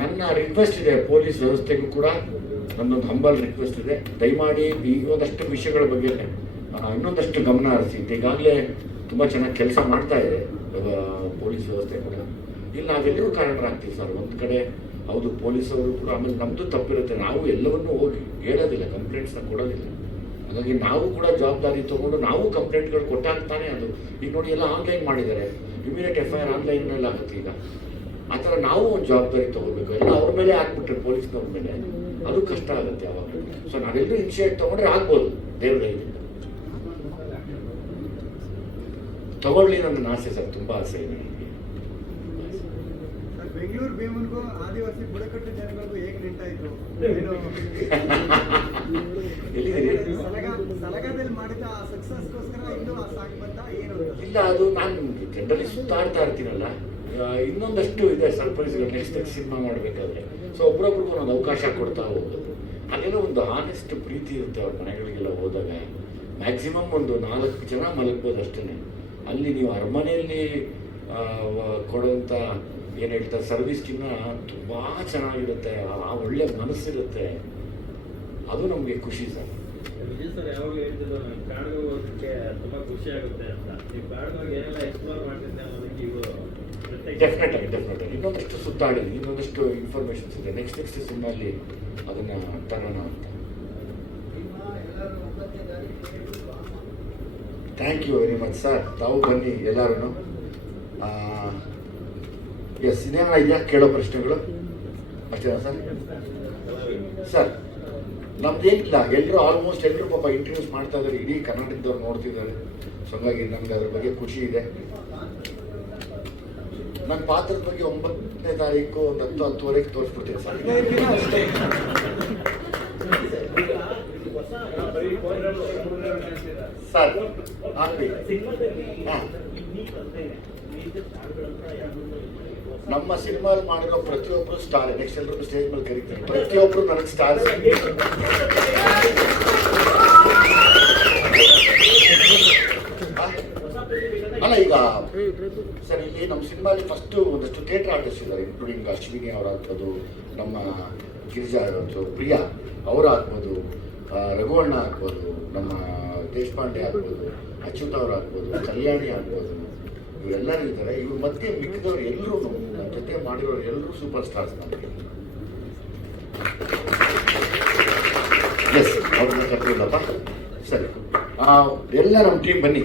ನನ್ನ ರಿಕ್ವೆಸ್ಟ್ ಇದೆ, ಪೊಲೀಸ್ ವ್ಯವಸ್ಥೆಗೂ ಕೂಡ ನನ್ನೊಂದು ಹಂಬಲ್ ರಿಕ್ವೆಸ್ಟ್ ಇದೆ. ದಯಮಾಡಿ ಒಂದಷ್ಟು ವಿಷಯಗಳ ಬಗ್ಗೆ ಇನ್ನೊಂದಷ್ಟು ಗಮನ ಹರಿಸಿ. ಈಗಾಗಲೇ ತುಂಬ ಚೆನ್ನಾಗಿ ಕೆಲಸ ಮಾಡ್ತಾ ಇದೆ ಪೊಲೀಸ್ ವ್ಯವಸ್ಥೆ ಕೂಡ. ಇಲ್ಲಿ ನಾವೆಲ್ಲರೂ ಕಾರಣರಾಗ್ತೀವಿ ಸರ್. ಒಂದು ಕಡೆ ಹೌದು, ಪೊಲೀಸವರು ಕೂಡ ಆಮೇಲೆ ನಮ್ಮದು ತಪ್ಪಿರುತ್ತೆ. ನಾವು ಎಲ್ಲವನ್ನೂ ಹೋಗಿ ಹೇಳೋದಿಲ್ಲ ಕಂಪ್ಲೇಂಟ್ಸ್ನ ಕೊಡೋದಿಲ್ಲ. ಹಾಗಾಗಿ ನಾವು ಕೂಡ ಜವಾಬ್ದಾರಿ ತಗೊಂಡು ನಾವು ಕಂಪ್ಲೇಂಟ್ಗಳು ಕೊಟ್ಟಾಗ ತಾನೇ ಅದು. ಈಗ ನೋಡಿ ಎಲ್ಲ ಆನ್ಲೈನ್ ಮಾಡಿದ್ದಾರೆ. ಇಮಿಡಿಯೇಟ್ ಎಫ್ ಐ ಆರ್ ಆನ್ಲೈನಲ್ಲಿ ಆಗುತ್ತೆ ಈಗ. ಆ ಥರ ನಾವು ಒಂದು ಜವಾಬ್ದಾರಿ ತಗೋಬೇಕು. ಎಲ್ಲ ಅವ್ರ ಮೇಲೆ ಹಾಕ್ಬಿಟ್ರೆ ಪೊಲೀಸ್ನವ್ರ ಮೇಲೆ ಅದು ಕಷ್ಟ ಆಗುತ್ತೆ ಯಾವಾಗ ಸೊ ನಾವೆಲ್ಲರೂ ಇನಿಷಿಯೇಟ್ ತಗೊಂಡ್ರೆ ಆಗ್ಬೋದು ದೇವ್ರ ತಗೊಳ್ಳಿ ನನ್ನ ಆಸೆ ಸರ್ ತುಂಬ ಆಸೆ ಇದೆ ನನಗೆ. ಸರ್, ಬೆಂಗಳೂರು ಭೀಮನ್ಗೂ ಆದಿವಾಸಿ ಬುಡಕಟ್ಟು ಜನಗಳಿಗೂ ಹೇಗೆ ನಿಂತಾಯ್ತು? ಸಲಗದಲ್ಲಿ ಮಾಡಿದ ಆ ಇಲ್ಲ, ಅದು ನಾನು ಜನರಲಿ ಸುತ್ತಾಡ್ತಾ ಇರ್ತೀನಲ್ಲ. ಇನ್ನೊಂದಷ್ಟು ಇದೆ ಸರ್ಪ್ರೈಸ್ಗಳು ನೆಕ್ಸ್ಟ್ ಸಿನಿಮಾ ಮಾಡಬೇಕಾದ್ರೆ. ಸೊ ಒಬ್ರೊಬ್ರಿಗೂ ಒಂದು ಅವಕಾಶ ಕೊಡ್ತಾ ಹೋಗೋದು. ಅಲ್ಲೇನೋ ಒಂದು ಆನೆಸ್ಟ್ ಪ್ರೀತಿ ಇರುತ್ತೆ ಅವ್ರ ಮನೆಗಳಿಗೆಲ್ಲ ಹೋದಾಗ. ಮ್ಯಾಕ್ಸಿಮಮ್ ಒಂದು ನಾಲ್ಕು ಜನ ಮಲಗ್ಬೋದು ಅಷ್ಟೇ ಅಲ್ಲಿ ನೀವು ಅರಮನೆಯಲ್ಲಿ ಕೊಡೋಂಥ ಏನು ಹೇಳ್ತಾರೆ ಸರ್ವಿಸ್ಗಿನ್ನ ತುಂಬ ಚೆನ್ನಾಗಿರುತ್ತೆ. ಆ ಒಳ್ಳೆ ಮನಸ್ಸಿರುತ್ತೆ. ಅದು ನಮಗೆ ಖುಷಿ ಸರ್. ವಿಜಯ್ ಸರ್ ಹೇಳ್ತಿದ್ರು ನಾನು ಹೋಗೋದಕ್ಕೆ ತುಂಬಾ ಖುಷಿ ಆಗುತ್ತೆ ಅಂತ. ನೀವು ಕಾಡ್ಗೆ ಏನೆಲ್ಲ ಎಕ್ಸ್ಪ್ಲೋರ್ ಮಾಡ್ತಿದ್ದೆ ಅನ್ನೋದಕ್ಕೆ ಇವರು ಡೆಫಿನೆಟ್ ಆಗಿ ಡೆಫಿನೆಟ್ ಆಗಿ ಇನ್ನೊಂದಷ್ಟು ಸುತ್ತಾಡಿದ್ವಿ ಇನ್ನೊಂದಷ್ಟು ಇನ್ಫಾರ್ಮೇಷನ್ಸ್ ಇದೆ. ನೆಕ್ಸ್ಟ್ ನೆಕ್ಸ್ಟ್ ಸಿಮ್ಮಲ್ಲಿ ಅದನ್ನು ತರೋಣ ಅಂತ. Thank you very much sir ತಾವು ಬನ್ನಿ ಎಲ್ಲರೂ ಎಸ್ ಸಿನಿಮಾ ಇದೆಯಾ? ಕೇಳೋ ಪ್ರಶ್ನೆಗಳು? ಅಷ್ಟೇನಾ ಸರ್? ಸರ್ ನಮ್ದೇನಿಲ್ಲ ಎಲ್ಲರೂ ಆಲ್ಮೋಸ್ಟ್ ಎಲ್ಲರೂ ಪಾಪ ಇಂಟರ್ವ್ಯೂಸ್ ಮಾಡ್ತಾ ಇದ್ದಾರೆ, ಇಡೀ ಕರ್ನಾಟಕದವ್ರು ನೋಡ್ತಿದ್ದಾರೆ. ಸೊ ಹಂಗಾಗಿ ನನಗೆ ಅದ್ರ ಬಗ್ಗೆ ಖುಷಿ ಇದೆ. ನನ್ನ ಪಾತ್ರದ ಬಗ್ಗೆ ಒಂಬತ್ತನೇ ತಾರೀಕು ಒಂದು ಹತ್ತು, ಹತ್ತುವರೆಗೆ ತೋರಿಸ್ಬಿಡ್ತೀನಿ ಸರ್. ಸರ್, ಆಗ್ಲಿ. ಹಾಂ. ನಮ್ಮ ಸಿನಿಮಾಲ್ ಮಾಡಿರೋ ಪ್ರತಿಯೊಬ್ಬರು ಸ್ಟಾರ್ ನೆಕ್ಸ್ಟ್ ಎಲ್ಲರೂ ಸ್ಟೇಜ್ ಮೇಲೆ ಕರೀತಾರೆ. ಪ್ರತಿಯೊಬ್ಬರು ನನಗೆ ಸ್ಟಾರ್ ಅಲ್ಲ, ಈಗ ಸರ್, ಇಲ್ಲಿ ನಮ್ಮ ಸಿನಿಮಾಲಿ ಫಸ್ಟು ಒಂದಷ್ಟು ಥಿಯೇಟರ್ ಆರ್ಟಿಸ್ಟ್ ಇದ್ದಾರೆ ಇನ್ಕ್ಲೂಡಿಂಗ್ ಅಶ್ವಿನಿ ಅವರಾಗ್ಬೋದು, ನಮ್ಮ ಗಿರಿಜಾ ಪ್ರಿಯಾ ಅವರಾಗ್ಬೋದು ರಘುವಣ್ಣ ಆಗ್ಬೋದು, ನಮ್ಮ ದೇಶಪಾಂಡೆ ಆಗ್ಬೋದು, ಅಚ್ಯುತ್ ಅವ್ರು ಆಗ್ಬೋದು ಕಲ್ಯಾಣಿ ಆಗ್ಬೋದು. ಇವರೆಲ್ಲರೂ ಇದ್ದಾರೆ. ಇವ್ರ ಮಧ್ಯೆ ಮಿಕ್ಕಿದವ್ರು ಎಲ್ಲರೂ ಜೊತೆ ಮಾಡಿರೋರು ಎಲ್ಲರೂ ಸೂಪರ್ ಸ್ಟಾರ್ಸ್ ನಮಗೆ. ಎಸ್ ಅವ್ರನ್ನ ಕರ್ಕೊಂಡಪ್ಪ ಸರಿ. ಎಲ್ಲ ನಮ್ಮ ಟೀಮ್ ಬನ್ನಿ.